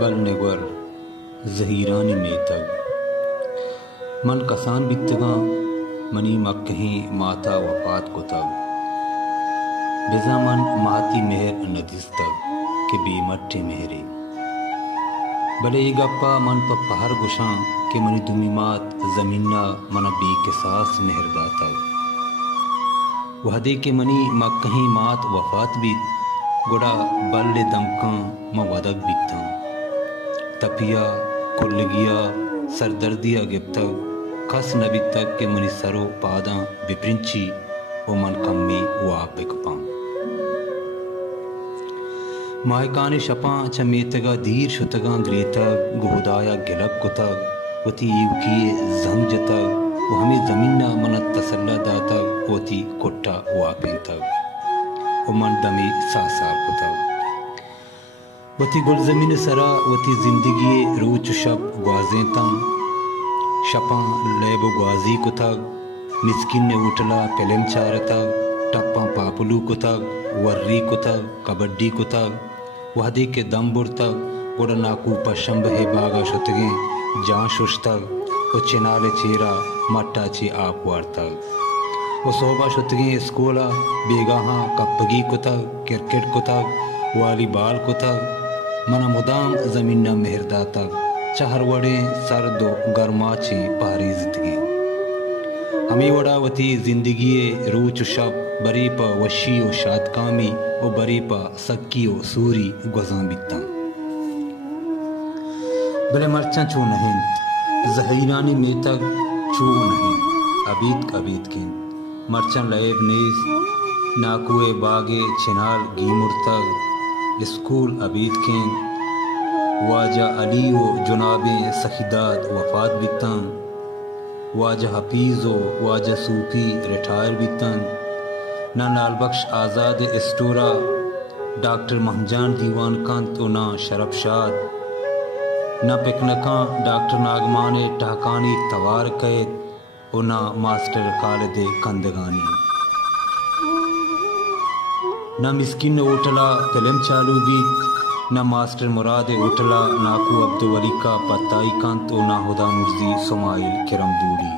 बल निगर जहीरानी मेतग मन कसान बितगा मनी मक्कहीं माता वफात को तब बेजा मन माती मेहर नदिस तब के बेमट्टे मेहरे भले ये गप्पा मन पर पहर गुशा के मनी दुमी मात जमीना मना बी के सास मेहरदा तब वहदे के मनी मक्कहीं मात वफात बीत गुड़ा बल्ले दमका म वदक बीता तपिया कुल्लगिया सरदर्दिया गिप्तग खस नबी तक के मनी सरो पादा विप्रिंची ओ मन कम्मी वाप बिकपा मायकाने शपा चमेतगा धीर शुतगा ग्रेतग गुहुदाया गिलक कुतग वती युकिये जंग जतग वो हमें जमीना मन तसल्ला दातग वती कोट्टा वापिन तग ओ मन दमे सासार कुतग वती गुल जमीन सरा वती जिंदगी रोच शब ग्वाजें तम शपा लेब ग्वाजी कुतग मिस्किन ने उठला पेलेम चारतग टप्पा पापुलू कुतग वर्री कुतग कबड्डी कुतग वहदी के दम बुरतग गुड़ नाकू पशंब है बागा शुतगे जां शुष्तग ओ चिनाले चेरा मट्टा चे आप वार्तग ओ सोबा शुतगे स्कूला बेगाहा कप्पगी कुतग क्रिकेट कुतग वॉलीबॉल कुतग मना मुदाम जमीन न मेहरदा तक चहर वड़े सर्दो गर्माची पहरी जिंदगी हमें वड़ावती जिंदगी रूच शब बरी प वशी ओ शादकामी ओ बरी प सक्की ओ सूरी गुजां बिता बले मरचा छू नहीं जहीरानी में तक छू नहीं अबीद के मरचन लैब नेज नाकुए बागे छिनाल गीमुर्तग स्कूल अबीद के वाजा अली व जुनाबे सखीदाद वफात बितन वाजा हफीज़ व वाजा सूफी रिटायर बितन ना नालबख्श आज़ाद स्टोरा डॉक्टर महजान दीवान कंत ना शरफशाद ना पिकनका डॉक्टर नागमाने टहकानी तवार कैद और ना मास्टर खालिद कंदगानी ना मिस्किन उठला फिल्म चालू बीत ना मास्टर मुराद उठला नाकू अब्दुल वली का पत्ताई कांत और ना हुदा मुर्जी सुमाइल किरम दूरी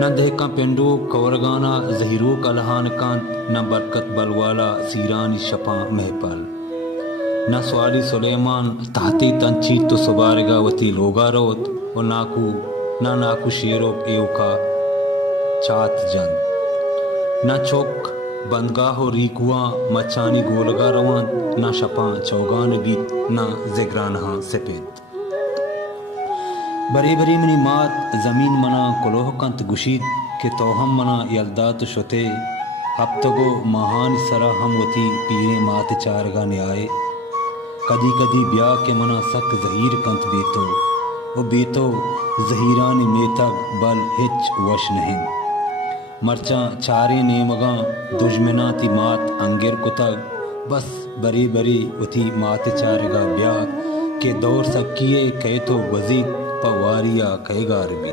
ना दहका पेंडो कवरगाना जहीरो कलहान कांत ना बरकत बलवाला सीरानी शपा महपल ना सवाली सुलेमान ताती तंची तो सुबारगा वती लोगा रोत और नाकू शेरो एवका चात जन ना चौक बंदगाहो रिकुआ मचानी गोलगा रवान ना शपा चौगान बीत ना जिगरानहा सपेद बरी बरी मनी मात जमीन मना कुलोह कंत गुशीद के तोहम मना यलदात शुते हफ्तगो महान सरा हम वती पीरे मात चारगा न्याय कदी कदी ब्याह के मना सक जहीर कंत बेतो जहीरान मेतग बल हिच वश नहीं मरचा चारे नेमगा दुश्मना ती मात अंगिर कुतग बस बरी बरी उथी मात चारगा ब्याह के दौर सकिए कहे तो वजीद पवारिया कहेगा अरबी